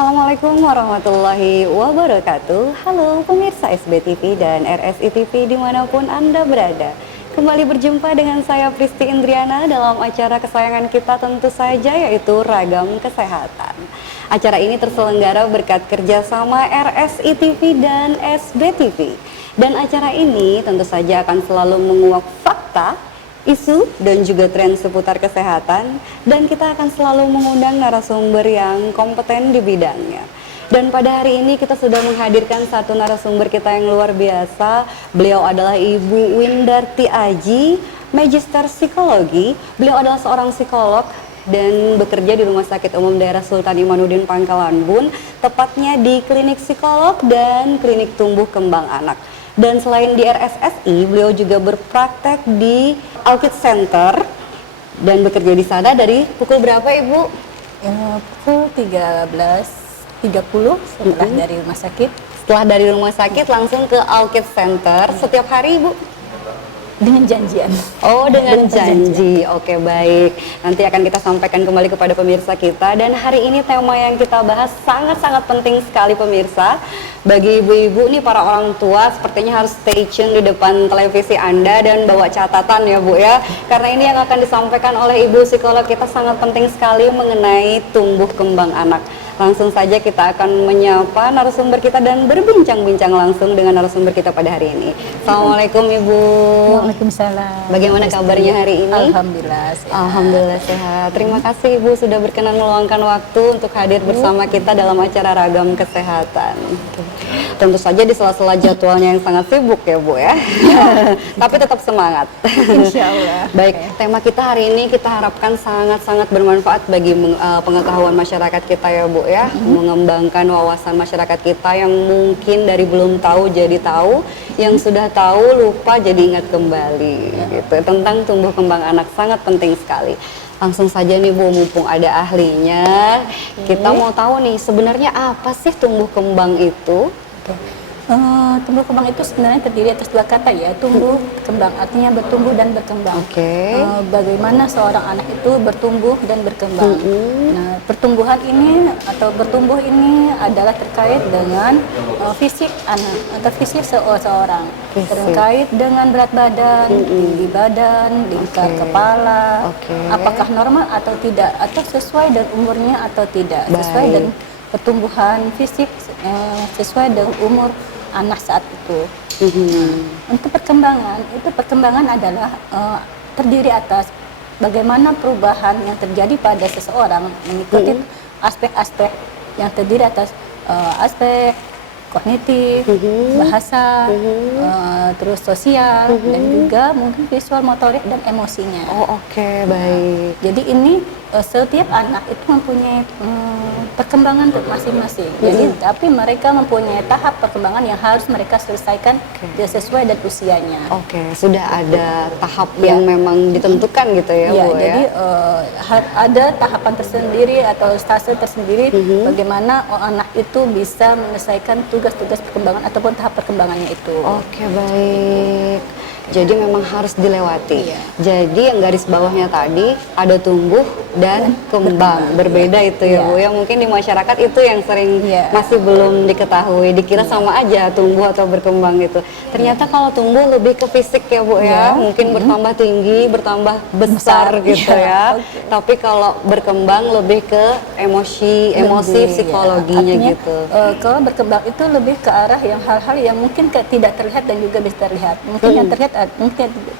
Assalamualaikum warahmatullahi wabarakatuh. Halo pemirsa SBTV dan RSI TV dimanapun Anda berada. Kembali berjumpa dengan saya Pristi Indriana dalam acara kesayangan kita tentu saja, yaitu Ragam Kesehatan. Acara ini terselenggara berkat kerjasama RSI TV dan SBTV. Dan acara ini tentu saja akan selalu menguak fakta, isu dan juga tren seputar kesehatan, dan kita akan selalu mengundang narasumber yang kompeten di bidangnya. Dan pada hari ini kita sudah menghadirkan satu narasumber kita yang luar biasa. Beliau adalah Ibu Windarti Aji, Magister Psikologi. Beliau adalah seorang psikolog dan bekerja di Rumah Sakit Umum Daerah Sultan Imanuddin Pangkalan Bun, tepatnya di Klinik Psikolog dan Klinik Tumbuh Kembang Anak. Dan selain di RSSI, beliau juga berpraktek di Alkit Center dan bekerja di sana dari pukul berapa, Ibu? Pukul 13.30 setelah dari rumah sakit. Setelah dari rumah sakit langsung ke Alkit Center. Setiap hari, Ibu? Dengan janjian. Oh, dengan janji. Oke, baik. Nanti akan kita sampaikan kembali kepada pemirsa kita. Dan hari ini tema yang kita bahas sangat-sangat penting sekali, pemirsa. Bagi ibu-ibu nih, para orang tua sepertinya harus stay tune di depan televisi Anda dan bawa catatan ya, Bu ya. Karena ini yang akan disampaikan oleh Ibu psikolog kita sangat penting sekali mengenai tumbuh kembang anak. Langsung saja kita akan menyapa narasumber kita dan berbincang-bincang langsung dengan narasumber kita pada hari ini. Assalamualaikum, Ibu. Waalaikumsalam. Bagaimana kabarnya hari ini? Alhamdulillah sehat. Alhamdulillah sehat. Terima kasih, Ibu, sudah berkenan meluangkan waktu untuk hadir bersama kita dalam acara Ragam Kesehatan. Tentu saja di sela-sela jadwalnya yang sangat sibuk ya, Bu ya. Tapi tetap semangat. Insya Allah. Baik, tema kita hari ini kita harapkan sangat-sangat bermanfaat bagi pengetahuan masyarakat kita ya, Bu ya. Mengembangkan wawasan masyarakat kita yang mungkin dari belum tahu jadi tahu, yang sudah tahu lupa jadi ingat kembali gitu. Tentang tumbuh kembang anak sangat penting sekali. Langsung saja nih, Bu, mumpung ada ahlinya, kita mau tahu nih sebenarnya apa sih tumbuh kembang itu? Tumbuh kembang itu sebenarnya terdiri atas dua kata ya, tumbuh kembang, artinya bertumbuh dan berkembang. Bagaimana seorang anak itu bertumbuh dan berkembang. Nah, pertumbuhan ini atau bertumbuh ini adalah terkait dengan fisik anak atau fisik seseorang, terkait dengan berat badan, tinggi badan, lingkar kepala, apakah normal atau tidak, atau sesuai dengan umurnya atau tidak, sesuai dengan pertumbuhan fisik sesuai dengan umur anak saat itu. Untuk perkembangan adalah terdiri atas bagaimana perubahan yang terjadi pada seseorang mengikuti aspek-aspek yang terdiri atas aspek kognitif, bahasa, terus sosial, dan juga mungkin visual, motorik, dan emosinya. Baik. Jadi ini setiap anak itu mempunyai perkembangan masing-masing. Jadi tapi mereka mempunyai tahap perkembangan yang harus mereka selesaikan sesuai dengan usianya. Sudah ada tahap yang memang ditentukan gitu ya, Bu ya. Jadi ada tahapan tersendiri atau stase tersendiri bagaimana anak itu bisa menyelesaikan tugas-tugas perkembangan ataupun tahap perkembangannya itu. Baik. Jadi memang harus dilewati. Jadi yang garis bawahnya tadi ada tumbuh dan kembang. Berbeda itu ya, Bu ya. Mungkin di masyarakat itu yang sering masih belum diketahui. Dikira sama aja tumbuh atau berkembang gitu. Ternyata kalau tumbuh lebih ke fisik ya, Bu ya. Mungkin bertambah tinggi, bertambah besar gitu ya. Tapi kalau berkembang lebih ke emosi psikologinya gitu. Kalau berkembang itu lebih ke arah yang hal-hal yang mungkin tidak terlihat dan juga bisa terlihat. Mungkin yang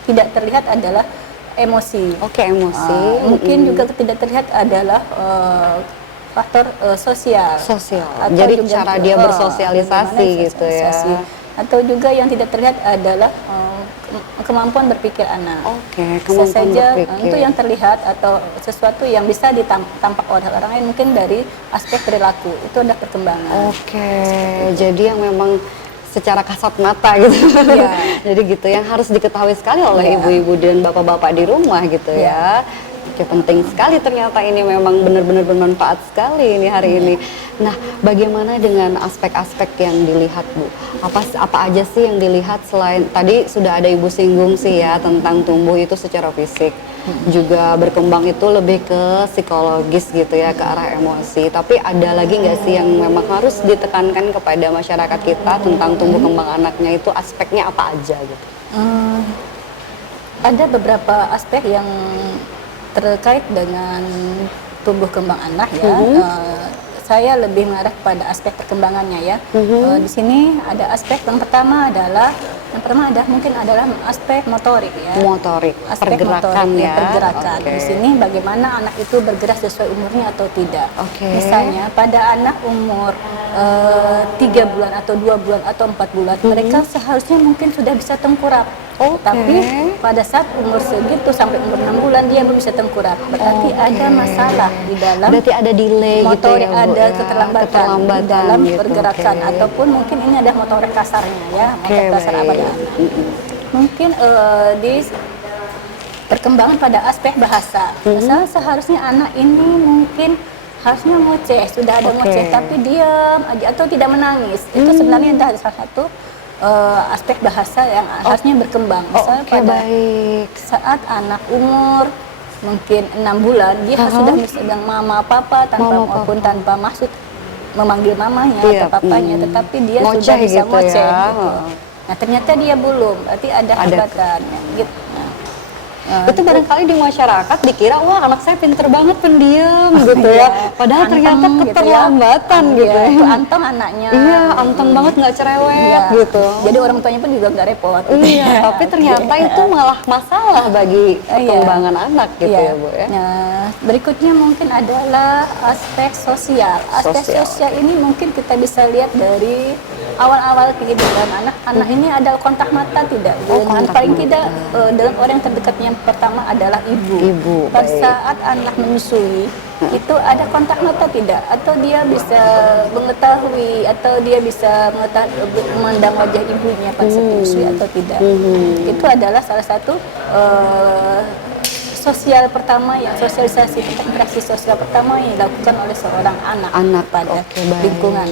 tidak terlihat adalah emosi. Emosi. Mungkin juga tidak terlihat adalah faktor sosial. Jadi juga cara dia bersosialisasi gitu ya. Atau juga yang tidak terlihat adalah kemampuan berpikir anak. Kemampuan berpikir. Itu yang terlihat atau sesuatu yang bisa ditampak oleh orang lain mungkin dari aspek perilaku. Itu adalah perkembangan. Jadi yang memang secara kasat mata gitu. Jadi gitu yang harus diketahui sekali oleh ibu-ibu dan bapak-bapak di rumah gitu ya. Oke, penting sekali ternyata ini memang benar-benar bermanfaat sekali ini hari ini. Nah, bagaimana dengan aspek-aspek yang dilihat, Bu? Apa aja sih yang dilihat selain tadi sudah ada Ibu singgung sih ya tentang tumbuh itu secara fisik. Juga berkembang itu lebih ke psikologis gitu ya, ke arah emosi. Tapi ada lagi nggak sih yang memang harus ditekankan kepada masyarakat kita tentang tumbuh kembang anaknya itu aspeknya apa aja gitu? Ada beberapa aspek yang terkait dengan tumbuh kembang anak ya. Saya lebih mengarah pada aspek perkembangannya ya. Di sini ada aspek yang pertama adalah mungkin adalah aspek motorik ya. Motorik, Aspek pergerakan motorik, ya. pergerakan. Oke. Di sini bagaimana anak itu bergerak sesuai umurnya atau tidak. Oke. Misalnya pada anak umur 3 bulan atau 2 bulan atau 4 bulan, mereka seharusnya mungkin sudah bisa tengkurap. Tapi pada saat umur segitu sampai umur 6 bulan dia belum bisa tengkurap. Berarti ada masalah di dalam Berarti ada delay motorik, gitu ya, Bu, ada ya? keterlambatan di dalam gitu, pergerakan oke. ataupun mungkin ini ada motorik kasarnya ya, Oke, motorik kasar baik. pada anak. Mungkin di perkembangan pada aspek bahasa. Misalnya seharusnya anak ini mungkin harusnya ngoceh, sudah ada Oke. ngoceh tapi diam aja atau tidak menangis. Itu sebenarnya adalah salah satu aspek bahasa yang harusnya berkembang. Misalnya Oke, pada baik. saat anak umur mungkin 6 bulan dia sudah bisa bilang mama papa Mama, maupun tanpa maksud memanggil mamanya Iya, atau papanya, tetapi dia ngoceh sudah bisa gitu ngoceh ya. gitu. Nah ternyata dia belum, berarti ada hambatan gitu. Itu barangkali di masyarakat dikira wah anak saya pinter banget pendiam gitu ya. Padahal Anteng ternyata gitu ya. keterlambatan gitu ya. Itu anteng anaknya. Iya, anteng banget nggak cerewet Iya. gitu. Jadi orang tuanya pun juga nggak repot. Iya, tapi ternyata itu malah masalah bagi perkembangan anak gitu ya, Bu ya. Nah, berikutnya mungkin adalah aspek sosial. Aspek sosial ini mungkin kita bisa lihat dari awal-awal kehidupan anak. Anak ini ada kontak mata tidak? Dengan paling tidak dalam orang yang terdekatnya pertama adalah ibu. Pada saat anak menyusui itu ada kontak mata tidak? Atau dia bisa mengetahui atau dia bisa memandang wajah ibunya pada saat menyusui atau tidak? Itu adalah salah satu sosial pertama yang sosialisasi tentang interaksi sosial pertama yang dilakukan oleh seorang anak pada lingkungan.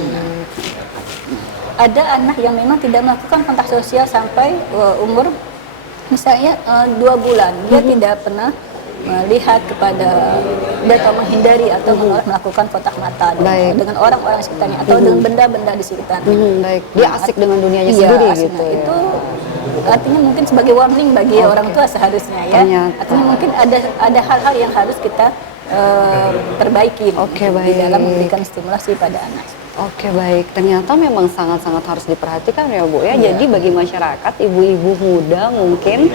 Ada anak yang memang tidak melakukan kontak sosial sampai umur misalnya 2 bulan, dia tidak pernah melihat kepada atau menghindari atau melakukan kontak mata dengan orang-orang sekitarnya atau dengan benda-benda di sekitarnya. Baik, dia asik dengan dunianya sendiri gitu. Itu artinya mungkin sebagai warning bagi orang tua seharusnya ya. Artinya mungkin ada hal-hal yang harus kita perbaiki di dalam memberikan stimulasi pada anak. Oke, baik. Ternyata memang sangat-sangat harus diperhatikan ya, Bu ya. Jadi bagi masyarakat, ibu-ibu muda mungkin,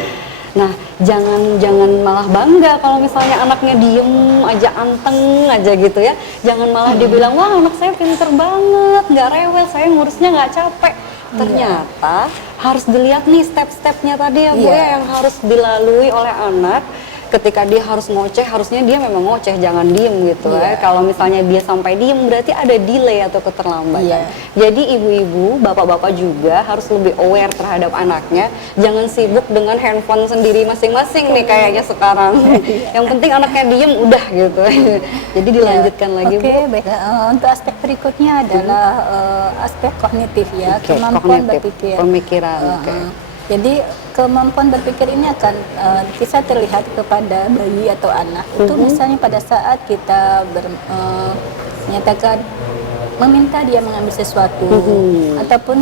nah jangan malah bangga kalau misalnya anaknya diem aja, anteng aja gitu ya. Jangan malah dibilang, wah anak saya pinter banget, nggak rewel, saya ngurusnya nggak capek. Ternyata harus dilihat nih step-stepnya tadi ya, Bu ya, yang harus dilalui oleh anak. Ketika dia harus ngoceh, harusnya dia memang ngoceh, jangan diem gitu ya. Kalau misalnya dia sampai diem, berarti ada delay atau keterlambatan. Jadi ibu-ibu, bapak-bapak juga harus lebih aware terhadap anaknya. Jangan sibuk dengan handphone sendiri masing-masing nih kayaknya sekarang. Yang penting anaknya diem, udah gitu. Jadi dilanjutkan lagi, Bu. Baik. Untuk aspek berikutnya adalah aspek kognitif ya, kemampuan berpikir. Pemikiran. Jadi kemampuan berpikir ini akan bisa terlihat kepada bayi atau anak. Itu misalnya pada saat kita menyatakan meminta dia mengambil sesuatu ataupun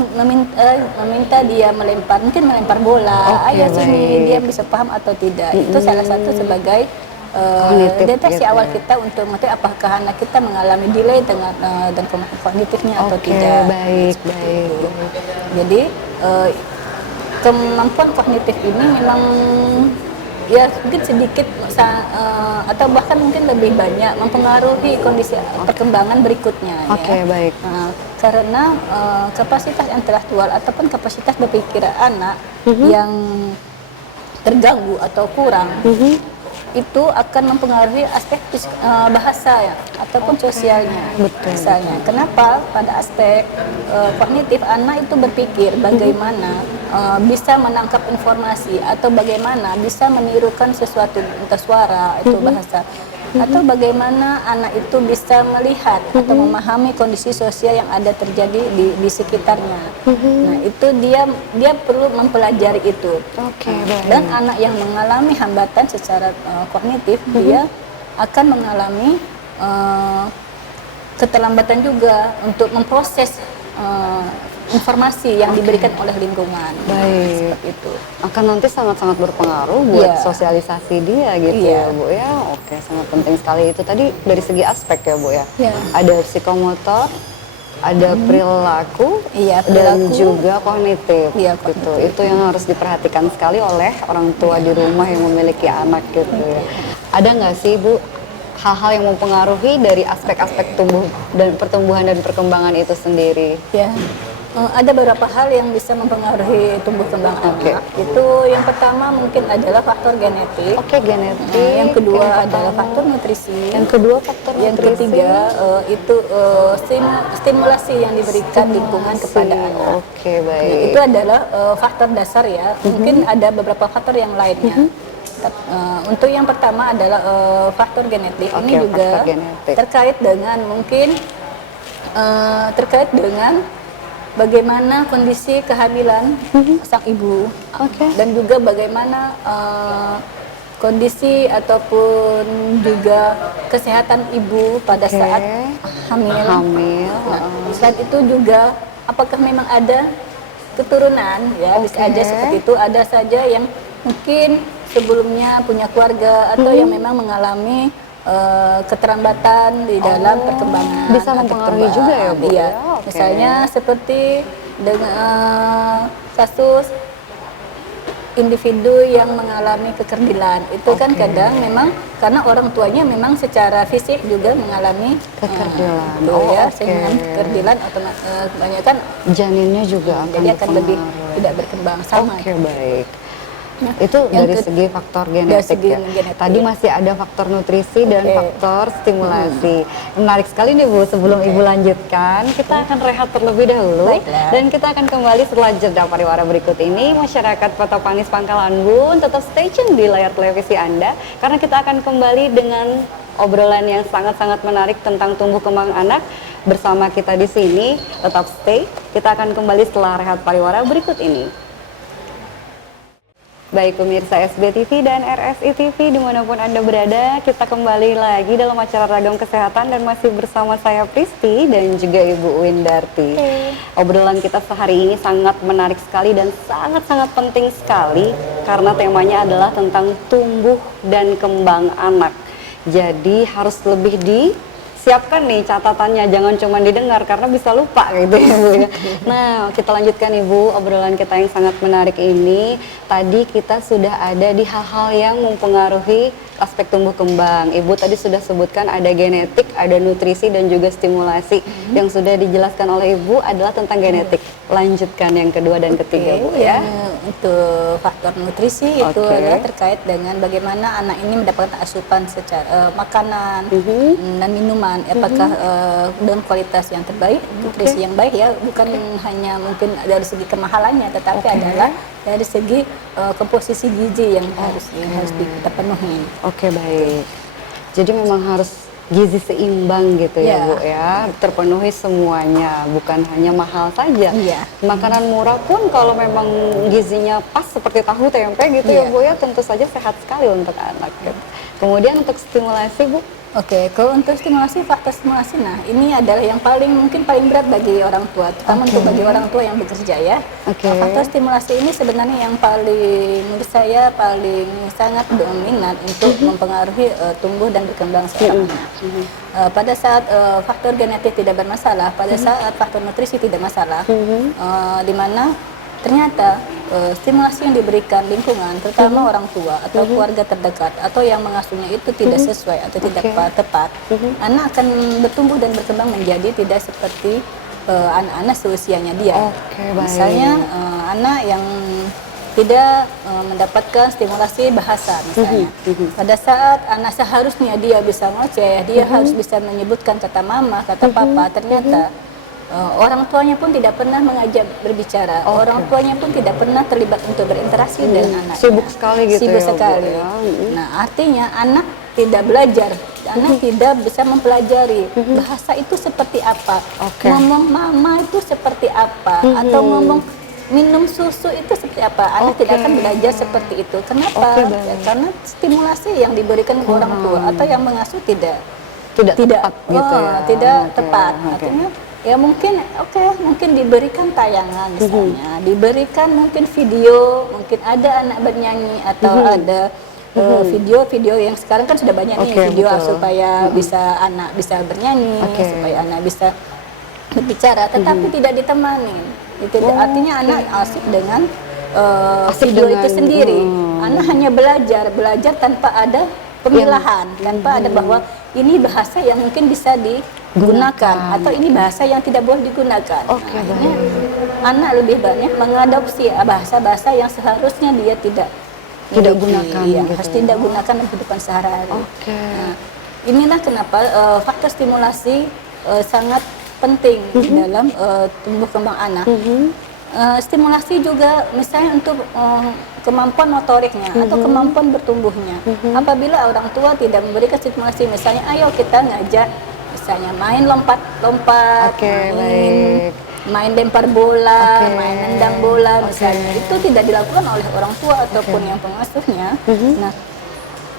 meminta dia mungkin melempar bola. Ayo sini, dia bisa paham atau tidak. Itu salah satu sebagai deteksi awal kita untuk mengetahui apakah anak kita mengalami delay dan kemampuan kognitifnya atau tidak. Baik. Jadi kemampuan kognitif ini memang ya mungkin sedikit atau bahkan mungkin lebih banyak mempengaruhi kondisi perkembangan berikutnya. Baik. Karena kapasitas intelektual ataupun kapasitas berpikir anak yang terganggu atau kurang, itu akan mempengaruhi aspek bahasa ya ataupun sosialnya. Betul. Misalnya, kenapa pada aspek kognitif anak itu berpikir bagaimana bisa menangkap informasi atau bagaimana bisa menirukan sesuatu, entah suara itu bahasa, atau bagaimana anak itu bisa melihat atau memahami kondisi sosial yang ada terjadi di sekitarnya. Nah, itu dia perlu mempelajari itu. Dan anak yang mengalami hambatan secara kognitif, dia akan mengalami keterlambatan juga untuk memproses informasi yang diberikan oleh lingkungan. Baik. Seperti itu. Akan nanti sangat-sangat berpengaruh buat sosialisasi dia gitu ya Bu ya. Oke, sangat penting sekali itu tadi dari segi aspek ya Bu ya. Ada psikomotor, ada perilaku, dan juga kognitif gitu. Itu yang harus diperhatikan sekali oleh orang tua di rumah yang memiliki anak gitu ya. Ada nggak sih Bu hal-hal yang mempengaruhi dari aspek-aspek pertumbuhan dan perkembangan itu sendiri? Ada beberapa hal yang bisa mempengaruhi tumbuh kembang anak. Itu yang pertama mungkin adalah faktor genetik. Genetik. Yang kedua adalah faktor nutrisi. Yang kedua faktor nutrisi. Yang ketiga itu stimulasi yang diberikan lingkungan kepada anak. Baik. Itu adalah faktor dasar ya. Mungkin ada beberapa faktor yang lainnya. Untuk yang pertama adalah faktor genetik. Ini juga terkait dengan bagaimana kondisi kehamilan sang ibu, dan juga bagaimana kondisi ataupun juga kesehatan ibu pada saat hamil. Nah, selain itu juga apakah memang ada keturunan ya, bisa aja seperti itu. Ada saja yang mungkin sebelumnya punya keluarga atau yang memang mengalami keterlambatan di dalam perkembangan. Bisa mempengaruhi juga ya Bu? Iya. Misalnya seperti dengan kasus individu yang mengalami kekerdilan. Itu kan kadang memang karena orang tuanya memang secara fisik juga mengalami kekerdilan. Sehingga kekerdilan kebanyakan janinnya juga akan lebih tidak berkembang sama. Baik. Itu dari segi faktor genetik ya. Tadi masih ada faktor nutrisi dan faktor stimulasi. Menarik sekali nih Bu, sebelum Ibu lanjutkan, kita akan rehat terlebih dahulu. Dan kita akan kembali setelah jeda pariwara berikut ini. Masyarakat Kota Panis Pangkalan Bun, tetap stay tune di layar televisi Anda, karena kita akan kembali dengan obrolan yang sangat-sangat menarik tentang tumbuh kembang anak. Bersama kita di sini, tetap stay. Kita akan kembali setelah rehat pariwara berikut ini. Baik pemirsa SBTV dan RSI TV dimanapun Anda berada, kita kembali lagi dalam acara Ragam Kesehatan dan masih bersama saya Pristi dan juga Ibu Windarti. Obrolan kita sehari ini sangat menarik sekali dan sangat-sangat penting sekali karena temanya adalah tentang tumbuh dan kembang anak. Jadi harus lebih siapkan nih catatannya, jangan cuma didengar karena bisa lupa gitu ya Bu ya. Nah, kita lanjutkan Ibu obrolan kita yang sangat menarik ini. Tadi kita sudah ada di hal-hal yang mempengaruhi aspek tumbuh kembang. Ibu tadi sudah sebutkan ada genetik, ada nutrisi dan juga stimulasi. Yang sudah dijelaskan oleh Ibu adalah tentang genetik. Lanjutkan yang kedua dan ketiga Bu ya. Untuk faktor nutrisi itu adalah terkait dengan bagaimana anak ini mendapatkan asupan secara makanan dan minuman, apakah dengan kualitas yang terbaik, nutrisi yang baik ya, bukan hanya mungkin dari segi kemahalannya, tetapi adalah dari segi komposisi gizi yang harus kita penuhi. Baik. Jadi memang harus gizi seimbang gitu ya Bu ya, terpenuhi semuanya, bukan hanya mahal saja. Makanan murah pun kalau memang gizinya pas seperti tahu tempe gitu ya Bu ya, tentu saja sehat sekali untuk anak gitu. Kemudian untuk stimulasi Bu? Kalau untuk stimulasi, faktor stimulasi, nah ini adalah yang mungkin paling berat bagi orang tua, terutama untuk bagi orang tua yang bekerja ya. Faktor stimulasi ini sebenarnya yang menurut saya paling sangat dominan untuk mempengaruhi tumbuh dan berkembang seorang anak. Pada saat faktor genetik tidak bermasalah, pada saat faktor nutrisi tidak masalah, di mana ternyata stimulasi yang diberikan lingkungan, terutama orang tua atau keluarga terdekat atau yang mengasuhnya itu tidak sesuai atau tidak tepat, anak akan bertumbuh dan berkembang menjadi tidak seperti anak-anak seusianya dia. Misalnya anak yang tidak mendapatkan stimulasi bahasa misalnya. Pada saat anak seharusnya dia bisa ngoceh, dia harus bisa menyebutkan kata mama, kata papa, ternyata orang tuanya pun tidak pernah mengajak berbicara, orang tuanya pun tidak pernah terlibat untuk berinteraksi dengan anaknya. Sibuk sekali gitu Sibuk ya, sekali. Bu, ya. Nah, artinya anak tidak belajar, anak tidak bisa mempelajari bahasa itu seperti apa, ngomong mama itu seperti apa, atau ngomong minum susu itu seperti apa. Anak tidak akan belajar seperti itu. Kenapa? Ya, karena stimulasi yang diberikan orang tua atau yang mengasuh tidak tepat gitu ya. tidak tepat. Artinya ya mungkin mungkin diberikan tayangan misalnya, diberikan mungkin video, mungkin ada anak bernyanyi atau ada video-video yang sekarang kan sudah banyak nih video supaya bisa anak bisa bernyanyi, supaya anak bisa berbicara, tetapi tidak ditemani. Itu artinya anak asik dengan video itu sendiri. Anak hanya belajar tanpa ada pemilahan, tanpa ada bahwa ini bahasa yang mungkin bisa digunakan atau ini bahasa yang tidak boleh digunakan. Akhirnya anak lebih banyak mengadopsi bahasa-bahasa yang seharusnya dia tidak gunakan, yang harus tidak gunakan dalam kehidupan sehari-hari. Nah, inilah kenapa faktor stimulasi sangat penting di dalam tumbuh kembang anak. Stimulasi juga misalnya untuk kemampuan motoriknya atau kemampuan bertumbuhnya. Apabila orang tua tidak memberikan stimulasi, misalnya ayo kita ngajak misalnya main lompat-lompat, main lempar bola, main nendang bola misalnya, itu tidak dilakukan oleh orang tua ataupun yang pengasuhnya. Nah,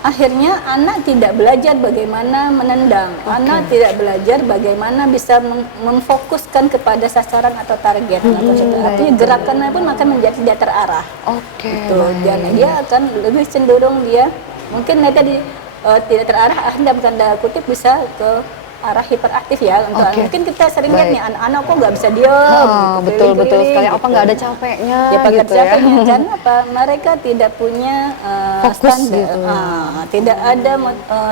akhirnya anak tidak belajar bagaimana menendang, anak tidak belajar bagaimana bisa memfokuskan kepada sasaran atau target. Artinya gerakannya pun akan menjadi tidak terarah. Dan dia akan lebih cenderung dia mungkin mereka tidak terarah, dalam tanda kutip bisa ke arah hiperaktif ya. Untuk mungkin kita sering lihat nih anak-anak kok nggak bisa diam. Betul sekali. Apa nggak ada capeknya? Ya pakai gitu capeknya. Karena apa? Mereka tidak punya standar. Tidak ada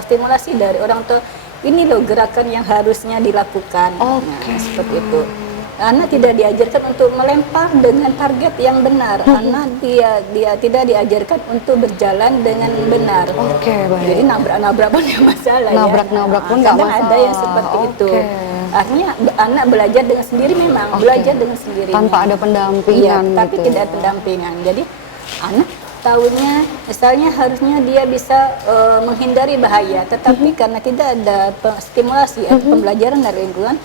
stimulasi dari orang tua. Ini loh gerakan yang harusnya dilakukan. Nah, seperti itu. Anak tidak diajarkan untuk melempar dengan target yang benar. Anak dia tidak diajarkan untuk berjalan dengan benar. Jadi nabrak-nabrak pun nggak masalah. Nabrak-nabrak pun nggak masalah. Ada yang seperti itu. Artinya anak belajar dengan sendiri memang belajar dengan sendiri. Tanpa ada pendampingan. Iya, tapi tidak ada pendampingan. Jadi anak tahunya misalnya harusnya dia bisa menghindari bahaya, tetapi karena tidak ada stimulasi atau pembelajaran dari lingkungan,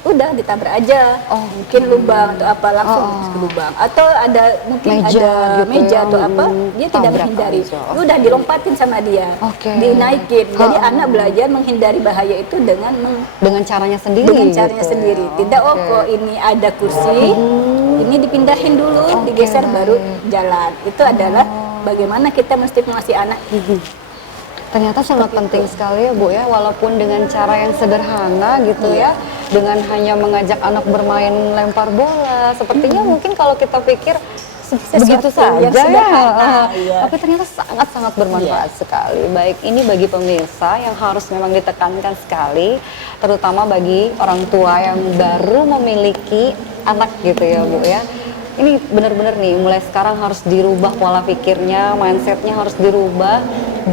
udah ditabrak aja, mungkin lubang atau apa langsung ke lubang, atau ada mungkin ada meja atau apa, dia tidak menghindari, udah dilompatin sama dia, dinaikin. Jadi anak belajar menghindari bahaya itu dengan caranya sendiri. Tidak kok ini ada kursi, ini dipindahin dulu, digeser baru jalan. Itu adalah bagaimana kita menstimulasi anak. Ternyata sangat penting sekali ya Bu ya, walaupun dengan cara yang sederhana gitu ya, dengan hanya mengajak anak bermain lempar bola, sepertinya mungkin kalau kita pikir begitu saja ya, tapi ternyata sangat-sangat bermanfaat sekali. Baik, ini bagi pemirsa yang harus memang ditekankan sekali, terutama bagi orang tua yang baru memiliki anak gitu ya Bu ya. Ini benar-benar nih, mulai sekarang harus dirubah pola pikirnya, mindsetnya harus dirubah.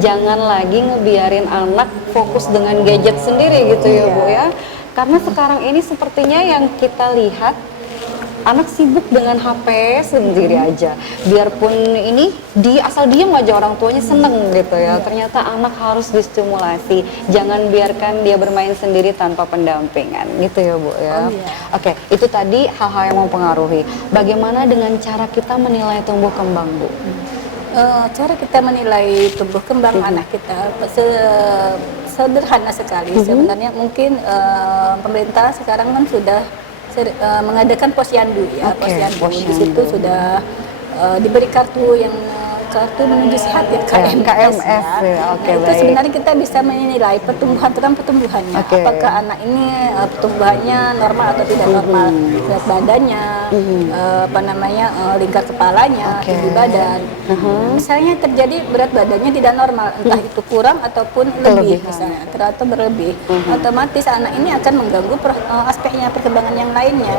Jangan lagi ngebiarin anak fokus dengan gadget sendiri gitu ya Bu ya. Karena sekarang ini sepertinya yang kita lihat, anak sibuk dengan HP sendiri aja. Biarpun ini asal diem aja orang tuanya seneng gitu ya. Ternyata anak harus distimulasi. Jangan biarkan dia bermain sendiri tanpa pendampingan gitu ya Bu ya. Oke, itu tadi hal-hal yang mempengaruhi. Bagaimana dengan cara kita menilai tumbuh kembang Bu? Cara kita menilai tumbuh kembang anak kita sederhana sekali. Sebenarnya mungkin pemerintah sekarang kan sudah mengadakan posyandu ya, posyandu. Di situ sudah diberi kartu menuju sehat ya, KMS ya. Itu sebenarnya kita bisa menilai pertumbuhannya. Apakah anak ini pertumbuhannya normal atau tidak normal, berat badannya, apa namanya lingkar kepalanya, tinggi badan. Misalnya terjadi berat badannya tidak normal, entah itu kurang ataupun lebih, misalnya atau berlebih, otomatis anak ini akan mengganggu aspeknya perkembangan yang lainnya.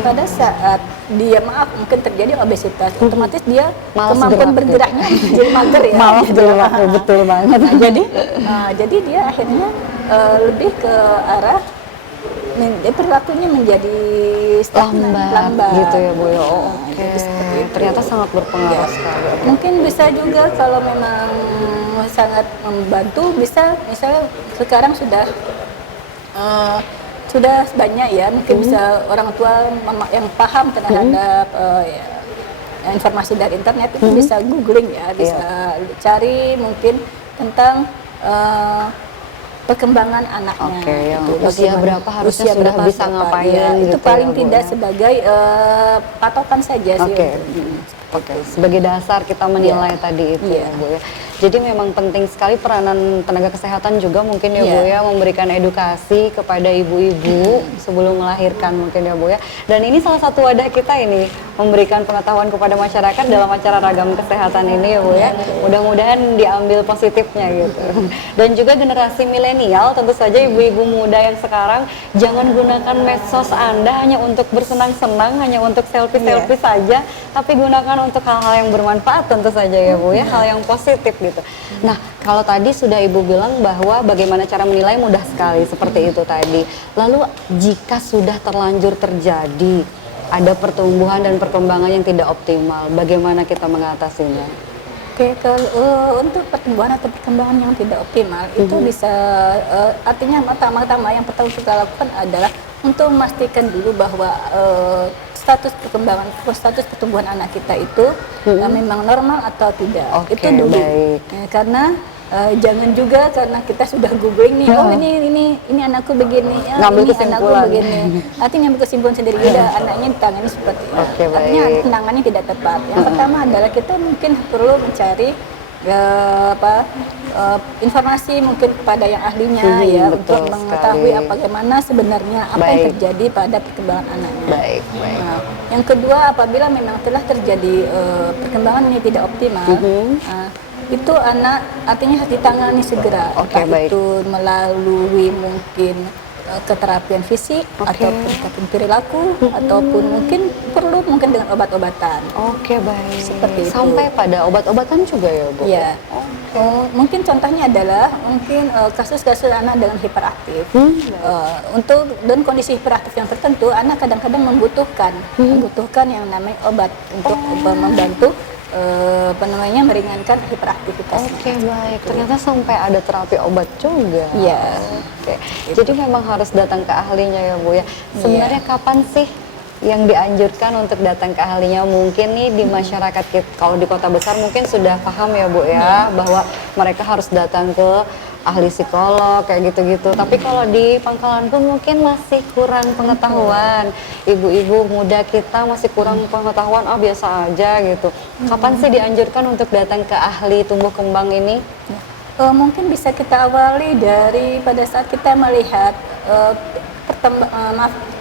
Pada saat dia mungkin terjadi obesitas, otomatis dia Malas kemampuan bergeraknya jadi mager ya. Malas gerak, betul banget. Jadi dia akhirnya lebih ke arah perilakunya menjadi lambat gitu ya Bu ya. Jadi seperti itu. Ternyata sangat berpengaruh sekali. Mungkin bisa juga kalau memang sangat membantu, bisa misalnya sekarang sudah banyak ya, mungkin bisa orang tua yang paham terhadap informasi dari internet itu bisa googling ya, bisa cari mungkin tentang perkembangan anaknya. Yang usia berapa harusnya sudah bisa ngapain ya, gitu itu paling ya, Bu, tidak sebagai patokan saja sih. Sebagai dasar kita menilai tadi itu ya Bu ya. Jadi memang penting sekali peranan tenaga kesehatan juga mungkin ya Bu ya, memberikan edukasi kepada ibu-ibu sebelum melahirkan mungkin ya Bu ya. Dan ini salah satu wadah kita ini, memberikan pengetahuan kepada masyarakat dalam acara ragam kesehatan ini ya Bu ya. Mudah-mudahan diambil positifnya gitu. Dan juga generasi milenial, tentu saja ibu-ibu muda yang sekarang, jangan gunakan medsos Anda hanya untuk bersenang-senang, hanya untuk selfie-selfie saja, tapi gunakan untuk hal-hal yang bermanfaat tentu saja ya Bu ya, hal yang positif gitu. Nah, kalau tadi sudah Ibu bilang bahwa bagaimana cara menilai mudah sekali seperti itu tadi. Lalu jika sudah terlanjur terjadi ada pertumbuhan dan perkembangan yang tidak optimal, bagaimana kita mengatasinya? Kalau untuk pertumbuhan atau perkembangan yang tidak optimal itu bisa artinya pertama-tama yang pertama kita lakukan adalah untuk memastikan dulu bahwa status pertumbuhan anak kita itu memang normal atau tidak. Itu dulu. Ya, karena jangan juga karena kita sudah googling nih, oh ini anakku begini, ya, ini anakku begini. Artinya ngambil kesimpulan sendiri, udah anaknya ditangani seperti itu. Artinya penanganannya tidak tepat. Yang pertama adalah kita mungkin perlu mencari informasi mungkin kepada yang ahlinya ya, untuk mengetahui bagaimana sebenarnya apa yang terjadi pada perkembangan anaknya. Nah, yang kedua, apabila memang telah terjadi perkembangan ini tidak optimal, itu anak artinya harus ditangani segera, entah itu melalui mungkin keterapian fisik atau pendekatan perilaku ataupun mungkin perlu dengan obat-obatan. Seperti itu. Sampai pada obat-obatan juga ya Bu? Iya. Mungkin contohnya adalah mungkin kasus-kasus anak dengan hiperaktif. Untuk dan kondisi hiperaktif yang tertentu, anak kadang-kadang membutuhkan yang namanya obat untuk membantu meringankan hiperaktivitasnya. Ternyata sampai ada terapi obat juga. Iya. Jadi memang harus datang ke ahlinya ya Bu ya. Sebenarnya kapan sih yang dianjurkan untuk datang ke ahlinya? Mungkin nih di masyarakat kita, kalau di kota besar mungkin sudah paham ya Bu ya, bahwa mereka harus datang ke ahli psikolog kayak gitu-gitu. Tapi kalau di Pangkalan pun mungkin masih kurang pengetahuan. Ibu-ibu muda kita masih kurang pengetahuan, biasa aja gitu. Kapan sih dianjurkan untuk datang ke ahli tumbuh kembang ini? Mungkin bisa kita awali dari pada saat kita melihat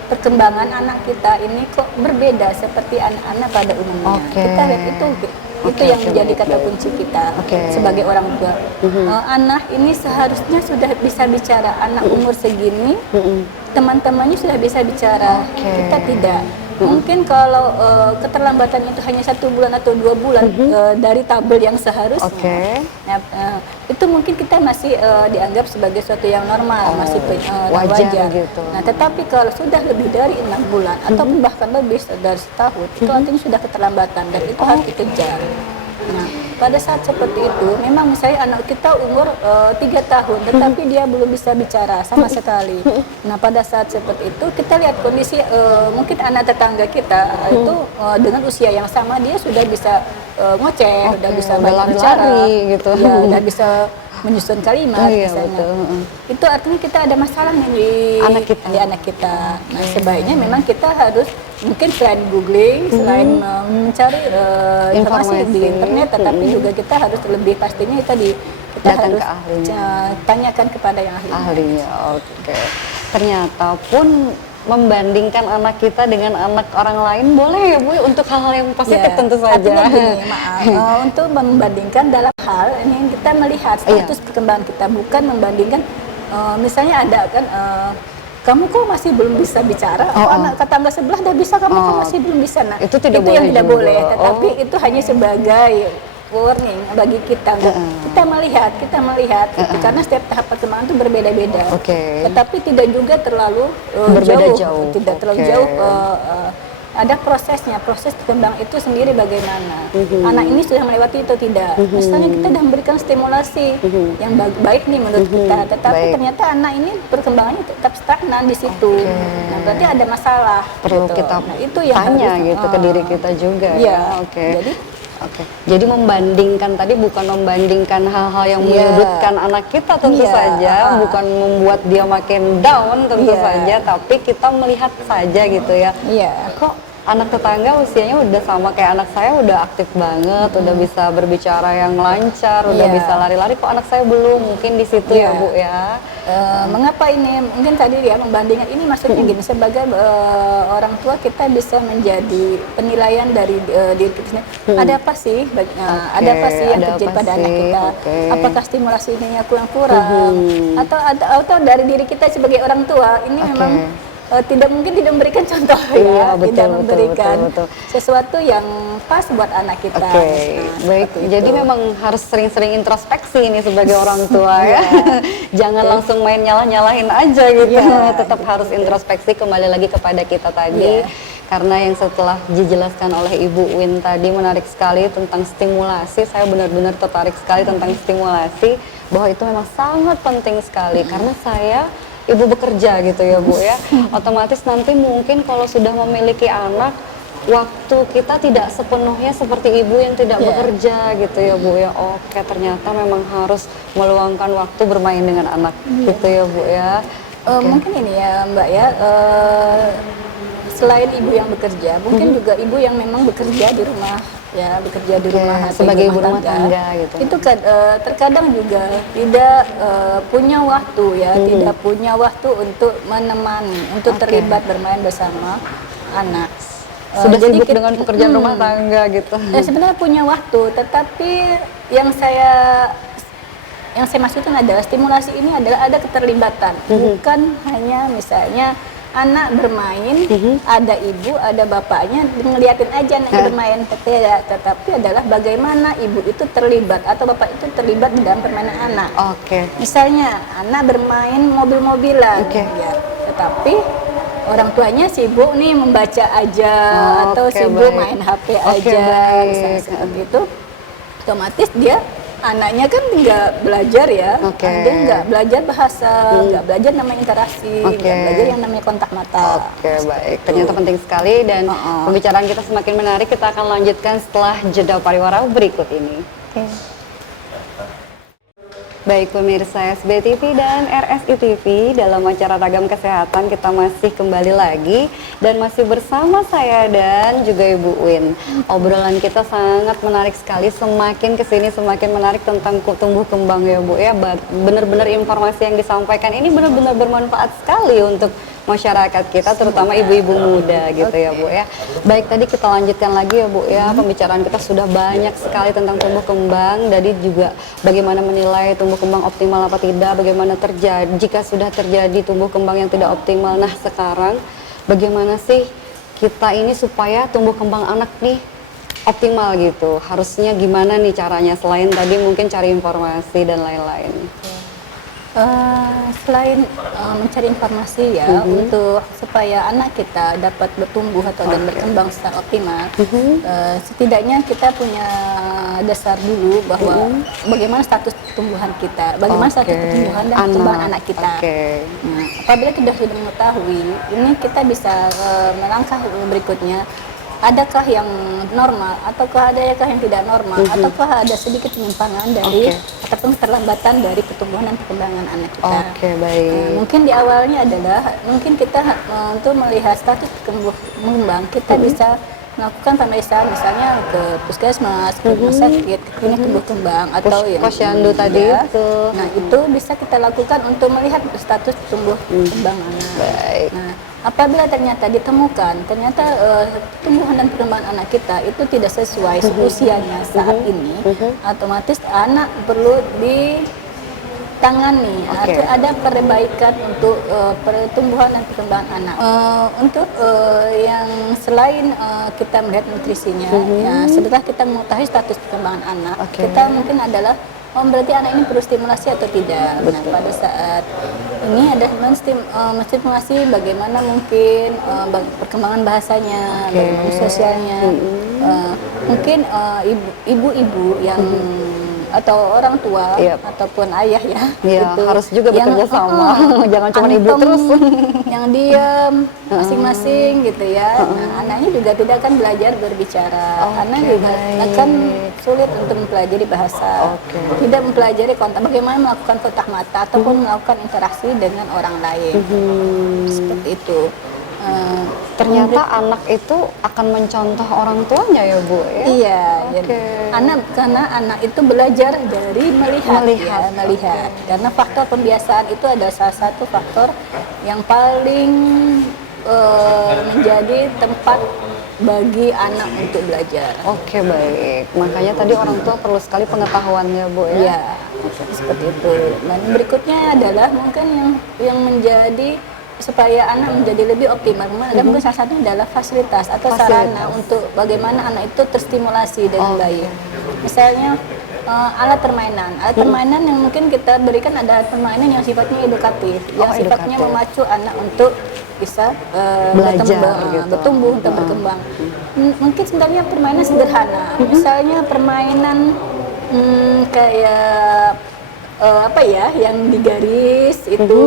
perkembangan anak kita ini kok berbeda seperti anak-anak pada umumnya. Kita lihat itu yang menjadi kata kunci kita sebagai orang tua. Anak ini seharusnya sudah bisa bicara, anak umur segini teman-temannya sudah bisa bicara, kita tidak. Mungkin kalau keterlambatan itu hanya 1 bulan atau 2 bulan dari tabel yang seharusnya, itu mungkin kita masih dianggap sebagai sesuatu yang normal, masih wajar gitu. Nah, tetapi kalau sudah lebih dari 6 bulan atau bahkan lebih dari setahun, itu artinya sudah keterlambatan dan itu harus dikejar. Nah, pada saat seperti itu, memang misalnya anak kita umur 3 tahun, tetapi dia belum bisa bicara sama sekali. Nah, pada saat seperti itu, kita lihat kondisi mungkin anak tetangga kita itu dengan usia yang sama, dia sudah bisa ngoceh, sudah bisa bicara, gitu. Ya, sudah bisa menyusun kalimat misalnya. Itu artinya kita ada masalah nih di anak kita. Nah, sebaiknya memang kita harus mungkin selain googling, selain mencari informasi di internet, tetapi juga kita harus lebih pastinya kita datang harus ke ahlinya. Tanyakan kepada yang ahlinya. Ternyata pun membandingkan anak kita dengan anak orang lain boleh ya Bu untuk hal-hal yang positif Ya, tentu saja. artinya gini, maaf, untuk membandingkan dalam hal ini kita melihat status perkembangan kita, bukan membandingkan misalnya ada kan kamu kok masih belum bisa bicara, anak tetangga sebelah udah bisa, kamu kok masih belum bisa. Nah, itu tidak boleh yang tidak juga. boleh, tetapi itu hanya sebagai warning bagi kita. Kita melihat gitu, karena setiap tahap perkembangan itu berbeda-beda. Tetapi tidak juga terlalu jauh, tidak terlalu jauh. Ada prosesnya, proses berkembang itu sendiri bagaimana. Anak ini sudah melewati itu tidak. Misalnya kita sudah memberikan stimulasi yang baik nih menurut kita, tetapi ternyata anak ini perkembangannya tetap stagnan di situ. Nah, berarti ada masalah. Perlu gitu. kita Nah, itu yang tanya harus, gitu ke diri kita juga. Iya. Jadi membandingkan tadi bukan membandingkan hal-hal yang menyudutkan anak kita tentu saja, bukan membuat dia makin down tentu saja, tapi kita melihat saja gitu ya. Kok anak tetangga usianya udah sama kayak anak saya, udah aktif banget, udah bisa berbicara yang lancar, udah bisa lari-lari, kok anak saya belum? Mungkin di situ ya Bu ya. Mengapa ini? Mungkin tadi ya membandingkan ini maksudnya gini, sebagai orang tua kita bisa menjadi penilaian dari diri kita sendiri. Ada apa sih? Ada apa sih yang terjadi pada anak kita? Apakah stimulasi ini kurang-kurang? Atau dari diri kita sebagai orang tua ini memang tidak memberikan contoh tidak memberikan sesuatu yang pas buat anak kita. Baik. Jadi memang harus sering-sering introspeksi ini sebagai orang tua ya. Jangan langsung main nyalah-nyalahin aja gitu. Tetap harus introspeksi, kembali lagi kepada kita tadi. Karena yang setelah dijelaskan oleh Ibu Win tadi menarik sekali tentang stimulasi. Saya benar-benar tertarik sekali tentang stimulasi, bahwa itu memang sangat penting sekali. Karena saya ibu bekerja gitu ya Bu ya, otomatis nanti mungkin kalau sudah memiliki anak, waktu kita tidak sepenuhnya seperti ibu yang tidak bekerja gitu ya Bu ya. Oke, ternyata memang harus meluangkan waktu bermain dengan anak gitu ya Bu ya. Mungkin ini ya Mbak ya, selain ibu yang bekerja, mungkin juga ibu yang memang bekerja di rumah ya, bekerja di rumah sebagai ibu rumah tangga gitu. Itu terkadang juga tidak punya waktu ya, tidak punya waktu untuk menemani, untuk terlibat bermain bersama anak. Sudah sibuk dengan pekerjaan rumah tangga gitu. Sebenarnya punya waktu, tetapi yang saya maksudkan adalah stimulasi ini adalah ada keterlibatan, bukan hanya misalnya anak bermain, ada ibu, ada bapaknya, ngeliatin aja anak bermain, tetapi adalah bagaimana ibu itu terlibat atau bapak itu terlibat di dalam permainan anak. Misalnya anak bermain mobil-mobilan, ya, tetapi orang tuanya sibuk nih membaca aja atau sibuk main HP aja, misalnya seperti itu, otomatis dia anaknya kan nggak belajar ya, dia nggak belajar bahasa, nggak belajar namanya interaksi, nggak belajar yang namanya kontak mata. Baik. Ternyata penting sekali dan pembicaraan kita semakin menarik. Kita akan lanjutkan setelah jeda pariwara berikut ini. Baik pemirsa SBTV dan RSI TV, dalam acara Ragam Kesehatan kita masih kembali lagi dan masih bersama saya dan juga Ibu Win. Obrolan kita sangat menarik sekali, semakin kesini semakin menarik tentang tumbuh kembang ya Bu ya. Benar-benar informasi yang disampaikan ini benar-benar bermanfaat sekali untuk masyarakat kita, terutama ibu-ibu muda gitu ya Bu ya. Baik, tadi kita lanjutkan lagi ya Bu ya, pembicaraan kita sudah banyak sekali tentang tumbuh kembang. Jadi juga bagaimana menilai tumbuh kembang optimal apa tidak, bagaimana terjadi jika sudah terjadi tumbuh kembang yang tidak optimal. Nah sekarang bagaimana sih kita ini supaya tumbuh kembang anak nih optimal gitu, harusnya gimana nih caranya, selain tadi mungkin cari informasi dan lain-lain. Selain mencari informasi ya, untuk supaya anak kita dapat bertumbuh atau dan berkembang secara optimal, setidaknya kita punya dasar dulu bahwa bagaimana status pertumbuhan kita, bagaimana status pertumbuhan dan perkembangan anak kita. Nah, apabila kita sudah mengetahui ini, kita bisa melangkah berikutnya. Adakah yang normal, ataukah adakah yang tidak normal, ataukah ada sedikit penyimpangan dari ataupun keterlambatan dari pertumbuhan dan perkembangan anak kita. Baik. Mungkin di awalnya adalah mungkin kita untuk melihat status kembang, kita bisa melakukan pemeriksaan misalnya ke puskesmas, ke rumah sakit, ke klinik tumbuh kembang atau yang posyandu tadi itu. Nah, itu bisa kita lakukan untuk melihat status tumbuh kembang anak. Baik. Nah, apabila ternyata ditemukan, ternyata tumbuhan dan perkembangan anak kita itu tidak sesuai usianya saat ini, otomatis anak perlu ditangani atau ada perbaikan untuk pertumbuhan dan perkembangan anak. Untuk yang selain kita melihat nutrisinya, ya setelah kita mengetahui status perkembangan anak, kita mungkin adalah berarti anak ini perlu stimulasi atau tidak. Nah, pada saat ini ada menstimulasi bagaimana mungkin perkembangan bahasanya, bagaimana sosialnya. Mungkin ibu-ibu yang atau orang tua ataupun ayah ya, itu harus juga bekerja sama. Jangan cuma ibu terus yang diam masing-masing gitu ya. Nah, anaknya juga tidak akan belajar berbicara, anak juga akan sulit untuk mempelajari bahasa, tidak mempelajari kontak, bagaimana melakukan kontak mata ataupun melakukan interaksi dengan orang lain. Seperti itu. Ternyata anak itu akan mencontoh orang tuanya ya Bu ya? Iya, karena anak itu belajar dari melihat. Karena faktor pembiasaan itu adalah salah satu faktor yang paling menjadi tempat bagi anak untuk belajar. Oke, baik. Makanya tadi orang tua perlu sekali pengetahuannya Bu ya? Iya, seperti itu. Dan berikutnya adalah mungkin yang menjadi supaya anak menjadi lebih optimal, dan mungkin salah satunya adalah fasilitas atau sarana untuk bagaimana anak itu terstimulasi dengan baik. Misalnya alat permainan yang mungkin kita berikan ada permainan yang sifatnya edukatif, yang sifatnya memacu anak untuk bisa belajar, bertumbuh dan berkembang. Mungkin sebenarnya permainan sederhana, misalnya permainan kayak yang digaris itu,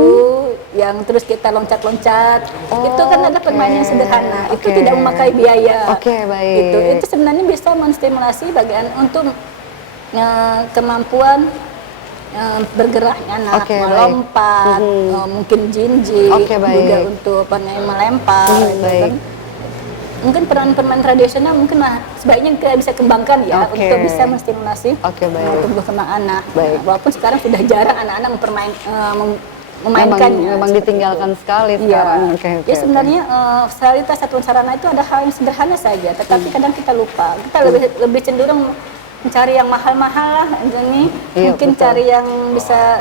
yang terus kita loncat-loncat, itu kan ada permainan yang sederhana, itu tidak memakai biaya. Baik. Itu sebenarnya bisa menstimulasi bagian untuk kemampuan bergeraknya anak, melompat, mungkin jinjing, juga untuk melempar. Kan. Mungkin peran-peran tradisional mungkin sebaiknya kita bisa kembangkan ya, untuk bisa menstimulasi tumbuh kembang anak. Walaupun sekarang sudah jarang anak-anak memainkannya. Memang ditinggalkan sekali sekarang. Ya sebenarnya fasilitas satuan sarana itu ada hal yang sederhana saja, tetapi kadang kita lupa. Kita lebih cenderung mencari yang mahal-mahal lah, mungkin cari yang bisa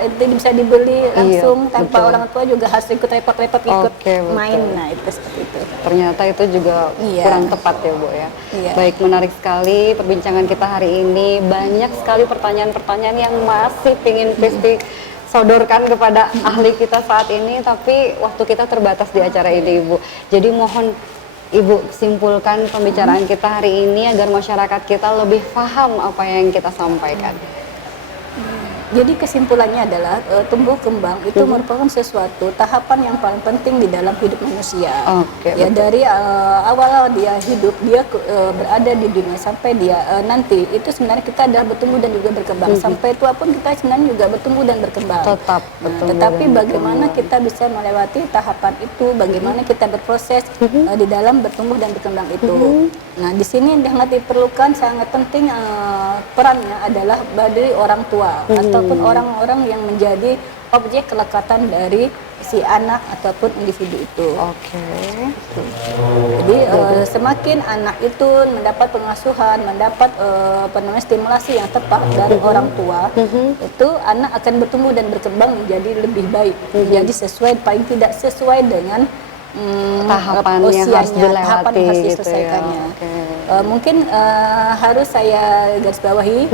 dibeli langsung tanpa orang tua juga harus ikut repot-repot main. Nah itu seperti itu. Ternyata itu juga kurang tepat ya Bu ya. Baik, menarik sekali perbincangan kita hari ini. Banyak sekali pertanyaan-pertanyaan yang masih ingin Pristi sodorkan kepada ahli kita saat ini, tapi waktu kita terbatas di acara ini Ibu. Jadi mohon Ibu simpulkan pembicaraan kita hari ini agar masyarakat kita lebih paham apa yang kita sampaikan. Jadi kesimpulannya adalah tumbuh kembang itu merupakan sesuatu tahapan yang paling penting di dalam hidup manusia. Ya dari awal dia hidup, dia berada di dunia sampai dia nanti itu sebenarnya kita adalah bertumbuh dan juga berkembang. Sampai tua pun kita sebenarnya juga bertumbuh dan berkembang. Tetapi bagaimana kita bisa melewati tahapan itu, bagaimana kita berproses di dalam bertumbuh dan berkembang itu. Nah di sini sangat diperlukan, sangat penting perannya adalah dari orang tua ataupun orang-orang yang menjadi objek kelekatan dari si anak ataupun individu itu. Jadi semakin anak itu mendapat pengasuhan, mendapat stimulasi yang tepat dari orang tua, itu anak akan bertumbuh dan berkembang menjadi lebih baik, menjadi sesuai, paling tidak sesuai dengan tahapan yang harus diselesaikannya. Mungkin harus saya garis bawahi,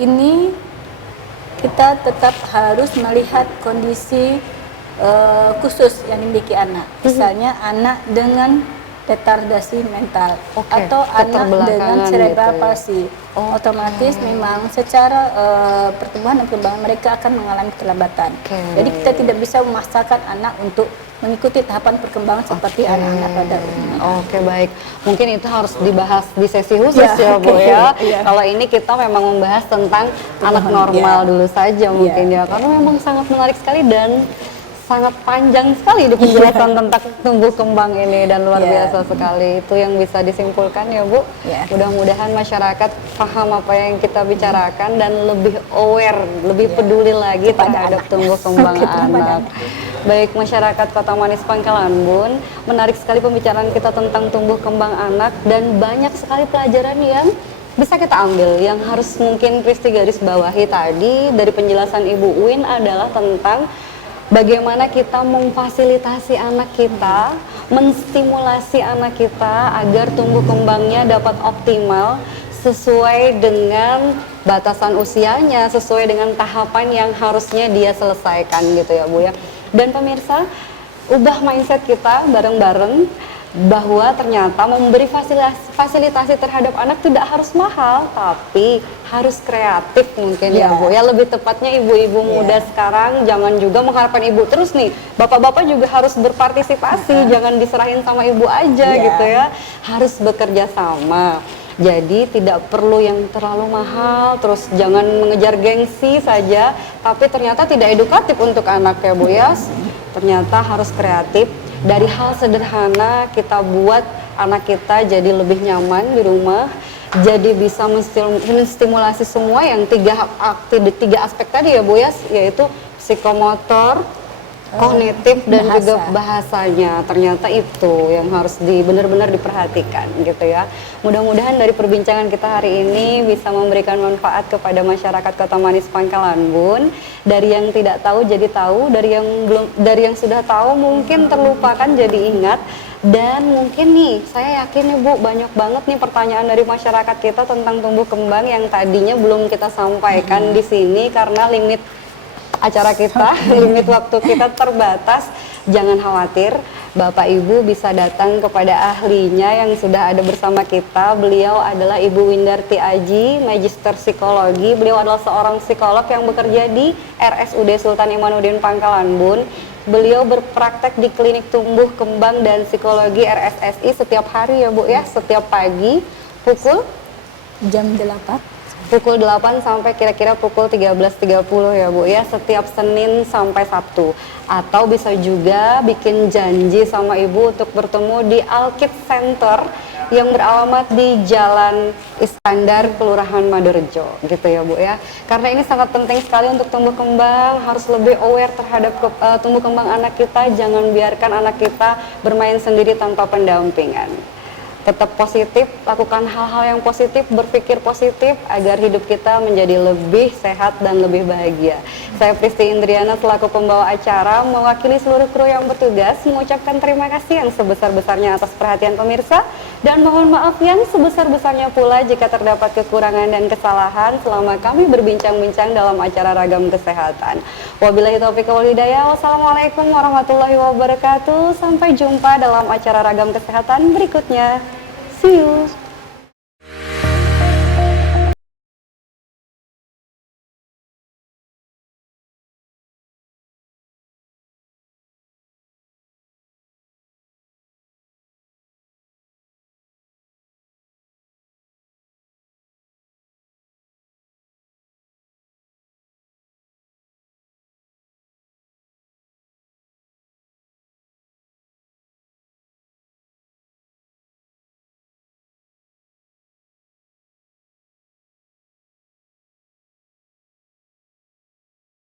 ini kita tetap harus melihat kondisi khusus yang dimiliki anak. Misalnya anak dengan retardasi mental atau anak dengan cerebral palsy. Otomatis memang secara pertumbuhan dan perkembangan mereka akan mengalami keterlambatan. Jadi kita tidak bisa memaksakan anak untuk mengikuti tahapan perkembangan seperti anak-anak pada umumnya. Baik. Mungkin itu harus dibahas di sesi khusus ya Bu ya. Kalau ini kita memang membahas tentang anak normal dulu saja mungkin ya. Karena memang sangat menarik sekali dan sangat panjang sekali di penjelasan tentang tumbuh kembang ini dan luar biasa sekali. Itu yang bisa disimpulkan ya Bu. Mudah-mudahan masyarakat paham apa yang kita bicarakan dan lebih aware, lebih peduli lagi terhadap tumbuh kembang anak. baik masyarakat Kota Manis Pangkalan Bun. Menarik sekali pembicaraan kita tentang tumbuh kembang anak dan banyak sekali pelajaran yang bisa kita ambil. Yang harus mungkin Kristi garis bawahi tadi dari penjelasan Ibu Uin adalah tentang bagaimana kita memfasilitasi anak kita, menstimulasi anak kita agar tumbuh kembangnya dapat optimal sesuai dengan batasan usianya, sesuai dengan tahapan yang harusnya dia selesaikan gitu ya Bu ya. Dan pemirsa, ubah mindset kita bareng-bareng bahwa ternyata memberi fasilitasi terhadap anak tidak harus mahal, tapi harus kreatif mungkin ya Bu ya. Lebih tepatnya ibu-ibu muda sekarang jangan juga mengharapkan ibu terus nih. Bapak-bapak juga harus berpartisipasi, jangan diserahin sama ibu aja gitu ya. Harus bekerja sama. Jadi tidak perlu yang terlalu mahal, terus jangan mengejar gengsi saja, tapi ternyata tidak edukatif untuk anak ya Bu ya. Ternyata harus kreatif, dari hal sederhana kita buat anak kita jadi lebih nyaman di rumah, jadi bisa menstimulasi semua yang tiga aspek tadi ya Bu ya, yaitu psikomotor, kognitif dan juga bahasanya. Ternyata itu yang harus benar-benar diperhatikan gitu ya. Mudah-mudahan dari perbincangan kita hari ini bisa memberikan manfaat kepada masyarakat Kota Manis Pangkalan Bun. Dari yang tidak tahu jadi tahu, dari yang sudah tahu mungkin terlupakan jadi ingat. Dan mungkin nih, saya yakin nih Bu, banyak banget nih pertanyaan dari masyarakat kita tentang tumbuh kembang yang tadinya belum kita sampaikan di sini karena limit acara kita, limit waktu kita terbatas. Jangan khawatir, Bapak Ibu bisa datang kepada ahlinya yang sudah ada bersama kita. Beliau adalah Ibu Windarti Aji, Magister Psikologi. Beliau adalah seorang psikolog yang bekerja di RSUD Sultan Imanuddin Pangkalan Bun. Beliau berpraktek di Klinik Tumbuh Kembang dan Psikologi RSSI setiap hari ya Bu ya, setiap pagi pukul jam 8. Pukul 8 sampai kira-kira pukul 13.30 ya Bu ya, setiap Senin sampai Sabtu. Atau bisa juga bikin janji sama Ibu untuk bertemu di Alkit Center yang beralamat di Jalan Iskandar, Kelurahan Madorejo gitu ya Bu ya. Karena ini sangat penting sekali untuk tumbuh kembang, harus lebih aware terhadap tumbuh kembang anak kita. Jangan biarkan anak kita bermain sendiri tanpa pendampingan. Tetap positif, lakukan hal-hal yang positif, berpikir positif agar hidup kita menjadi lebih sehat dan lebih bahagia. Saya Pristi Indriana selaku pembawa acara mewakili seluruh kru yang bertugas mengucapkan terima kasih yang sebesar-besarnya atas perhatian pemirsa dan mohon maaf yang sebesar-besarnya pula jika terdapat kekurangan dan kesalahan selama kami berbincang-bincang dalam acara Ragam Kesehatan. Wabillahi taufiq wal hidayah. Wassalamualaikum warahmatullahi wabarakatuh. Sampai jumpa dalam acara Ragam Kesehatan berikutnya. See you.